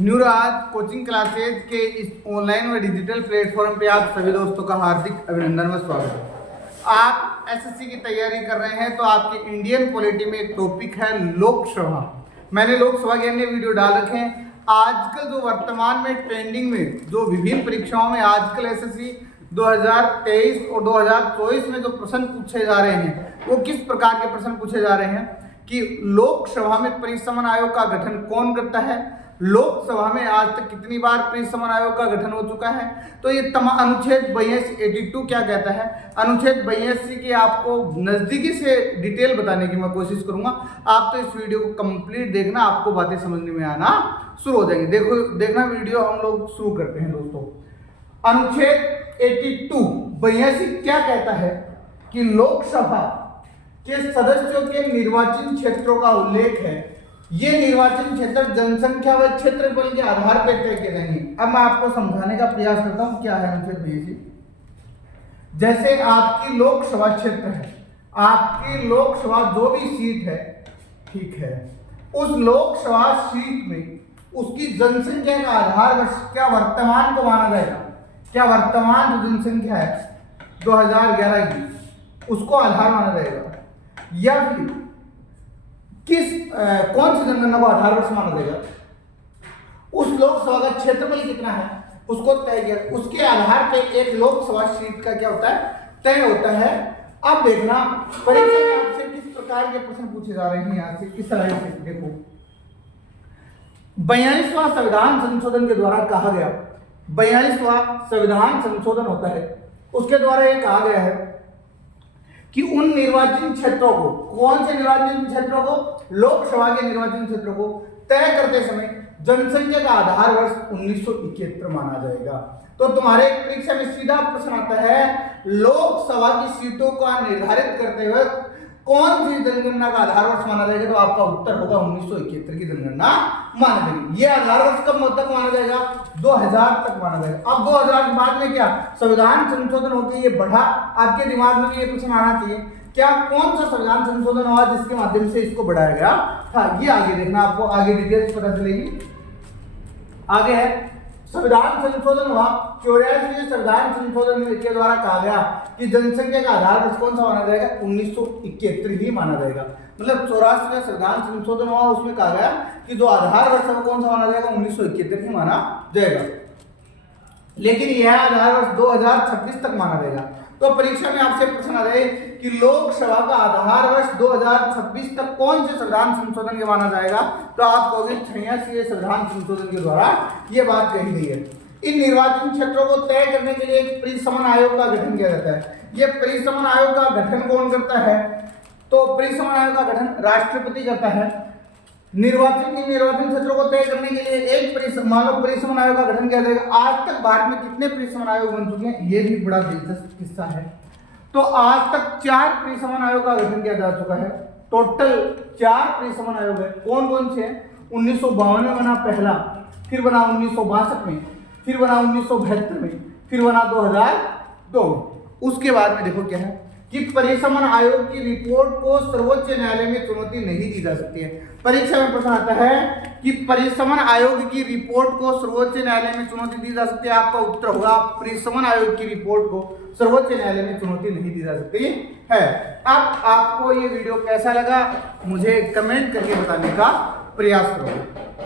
न्यूराज coaching classes के इस online व डिजिटल प्लेटफॉर्म पे आप सभी दोस्तों का हार्दिक अभिनंदन व स्वागत है। आप एसएससी की तैयारी कर रहे हैं तो आपके इंडियन पॉलिटी में एक टॉपिक है लोकसभा। मैंने लोकसभा के अन्य वीडियो डाल रखे हैं। आजकल जो वर्तमान में ट्रेंडिंग में जो विभिन्न परीक्षाओं में आजकल एसएससी 2023 और 2024 में जो प्रश्न पूछे जा रहे हैं वो किस प्रकार के प्रश्न पूछे जा रहे हैं कि लोकसभा में परिसमन आयोग का गठन कौन करता है, लोकसभा में आज तक कितनी बार परिसमन आयोग का गठन हो चुका है। तो ये तमाम अनुच्छेद 82 क्या कहता है, अनुच्छेद 82 की आपको नजदीकी से डिटेल बताने की मैं कोशिश करूंगा। आप तो इस वीडियो को कंप्लीट देखना, आपको बातें समझने में आना शुरू हो जाएंगी। देखना वीडियो हम लोग शुरू करते हैं दोस्तों। अनुच्छेद 82 क्या कहता है कि लोकसभा के सदस्यों के निर्वाचन क्षेत्रों का उल्लेख है। ये निर्वाचन क्षेत्र जनसंख्या व क्षेत्रफल के आधार पर तय किए जाएंगे। अब मैं आपको समझाने का प्रयास करता हूं क्या है अनुच्छेद 82। जैसे आपकी लोकसभा क्षेत्र है, आपकी लोकसभा जो भी सीट है, ठीक है, उस लोकसभा सीट में उसकी जनसंख्या का आधार क्या वर्तमान को माना जाएगा, क्या वर्तमान जो जनसंख्या है 2011 की उसको आधार माना जाएगा, या फिर कौन सी जनगणना को आधार वर्ष माना जाएगा, उस लोकसभा का क्षेत्रफल कितना है उसको तय किया, उसके आधार पर एक लोकसभा सीट का क्या होता है, तय होता है। अब देखना परीक्षा में आपसे किस प्रकार के प्रश्न पूछे जा रहे हैं। यहाँ से किस तरह से देखो, 42वां संविधान संशोधन के द्वारा कहा गया, 42वां संविधान संशोधन होता है, उसके द्वारा यह कहा गया है कि उन निर्वाचन क्षेत्रों को, कौन से निर्वाचन क्षेत्रों को, लोकसभा के निर्वाचन क्षेत्रों को तय करते समय जनसंख्या का आधार वर्ष 1971 माना जाएगा। तो तुम्हारे परीक्षा में सीधा प्रश्न आता है, लोकसभा की सीटों का निर्धारित करते वक्त कौन सी जनगणना का आधार वर्ष माना जाएगा, तो आपका उत्तर होगा 1971 की जनगणना माना जाएगी। ये आधार वर्ष कब तक माना जाएगा, 2000 तक माना जाएगा। अब 2000 के बाद में क्या संविधान संशोधन होकर ये बढ़ा, आपके दिमाग में ये प्रश्न आना चाहिए, क्या कौन सा संविधान संशोधन हुआ जिसके माध्यम से इसको बढ़ाया गया था। ये आगे देखना, आपको आगे डिटेल्स पता चलेगी। आगे है संविधान संशोधन हुआ, 84वें संविधान संशोधन के द्वारा कहा गया कि जनसंख्या का आधार वर्ष कौन सा माना जाएगा, 1971 ही माना जाएगा। मतलब 84वें संविधान संशोधन हुआ, उसमें कहा गया कि जो आधार वर्ष है कौन सा माना जाएगा, 1971 ही माना जाएगा। लेकिन यह आधार वर्ष 2026 तक माना जाएगा। तो परीक्षा में आपसे प्रश्न आ रहे कि लोकसभा का आधार वर्ष 2026 तक कौन से संविधान संशोधन के माना जाएगा, तो आप कहोगे 86वें संविधान संशोधन के द्वारा ये बात कही गई है। इन निर्वाचन क्षेत्रों को तय करने के लिए एक परिसमन आयोग का गठन किया जाता है। ये परिसमन आयोग का गठन कौन करता है, तो परिसमन आयोग का गठन राष्ट्रपति करता है। निर्वाचन क्षेत्रों को तय करने के लिए एक परिसमन आयोग का गठन किया जाएगा। आज तक भारत में कितने परिसमन आयोग बन चुके हैं, ये भी बड़ा दिलचस्प किस्सा है। तो आज तक 4 परिसमन आयोग का गठन किया जा चुका है। टोटल 4 परिसमन आयोग है। कौन कौन से हैं, 1952 में बना पहला, फिर बना 1962 में, फिर बना 1972 में, फिर बना 2002 में। उसके बाद में देखो क्या है कि परिसमन आयोग की रिपोर्ट को सर्वोच्च न्यायालय में चुनौती नहीं दी जा सकती है। परीक्षा में प्रश्न आता है कि परिसमन आयोग की रिपोर्ट को सर्वोच्च न्यायालय में चुनौती दी जा सकती है। आपका उत्तर होगा परिसमन आयोग की रिपोर्ट को सर्वोच्च न्यायालय में चुनौती नहीं दी जा सकती है। अब आपको ये वीडियो कैसा लगा मुझे कमेंट करके बताने का प्रयास करो।